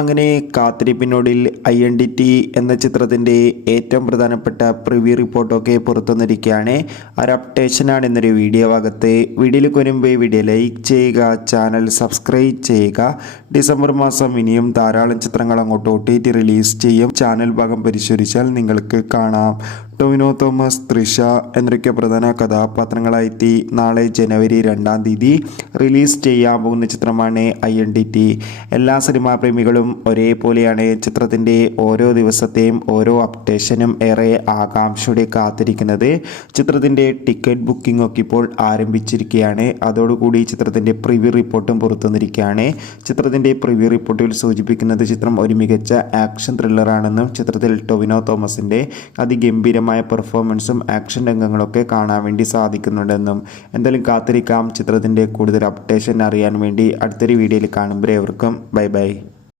അങ്ങനെ കാത്തിരിപ്പിനൊടുവിൽ INDT എന്ന ചിത്രത്തിൻ്റെ ഏറ്റവും പ്രധാനപ്പെട്ട പ്രിവ്യൂ റിപ്പോർട്ടൊക്കെ പുറത്തുവന്നിരിക്കുകയാണ്. ഒരു അപ്ഡേഷനാണ് ഇന്നൊരു വീഡിയോ ഭാഗത്ത്. വീഡിയോയിലേക്ക് വരുമ്പോൾ വീഡിയോ ലൈക്ക് ചെയ്യുക, ചാനൽ സബ്സ്ക്രൈബ് ചെയ്യുക. ഡിസംബർ മാസം ഇനിയും ധാരാളം ചിത്രങ്ങൾ അങ്ങോട്ട് OTT റിലീസ് ചെയ്യും. ചാനൽ ഭാഗം പരിശോധിച്ചാൽ നിങ്ങൾക്ക് കാണാം. ടൊവിനോ തോമസ്, തൃഷ എന്നൊക്കെ പ്രധാന കഥാപാത്രങ്ങളായിട്ട് നാളെ ജനുവരി 2-ാം തീയതി റിലീസ് ചെയ്യാൻ പോകുന്ന ചിത്രമാണ് INDT. എല്ലാ സിനിമാ പ്രേമികളും ഒരേപോലെയാണ് ചിത്രത്തിൻ്റെ ഓരോ ദിവസത്തെയും ഓരോ അപ്ഡേഷനും ഏറെ ആകാംക്ഷയോടെ കാത്തിരിക്കുന്നത്. ചിത്രത്തിൻ്റെ ടിക്കറ്റ് ബുക്കിംഗ് ഒക്കെ ഇപ്പോൾ ആരംഭിച്ചിരിക്കുകയാണ്. അതോടുകൂടി ചിത്രത്തിൻ്റെ പ്രിവ്യൂ റിപ്പോർട്ടും പുറത്തുവന്നിരിക്കുകയാണ്. ചിത്രത്തിൻ്റെ പ്രിവ്യൂ റിപ്പോർട്ടിൽ സൂചിപ്പിക്കുന്നത് ചിത്രം ഒരു മികച്ച ആക്ഷൻ ത്രില്ലറാണെന്നും ചിത്രത്തിൽ ടൊവിനോ തോമസിൻ്റെ അതിഗംഭീരമായ പെർഫോമൻസും ആക്ഷൻ രംഗങ്ങളൊക്കെ കാണാൻ വേണ്ടി സാധിക്കുന്നുണ്ടെന്നും. എന്തായാലും കാത്തിരിക്കാം ചിത്രത്തിൻ്റെ കൂടുതൽ അപ്ഡേഷൻ അറിയാൻ വേണ്ടി. അടുത്തൊരു വീഡിയോയിൽ കാണുമ്പോൾ ഏവർക്കും ബൈ ബൈ.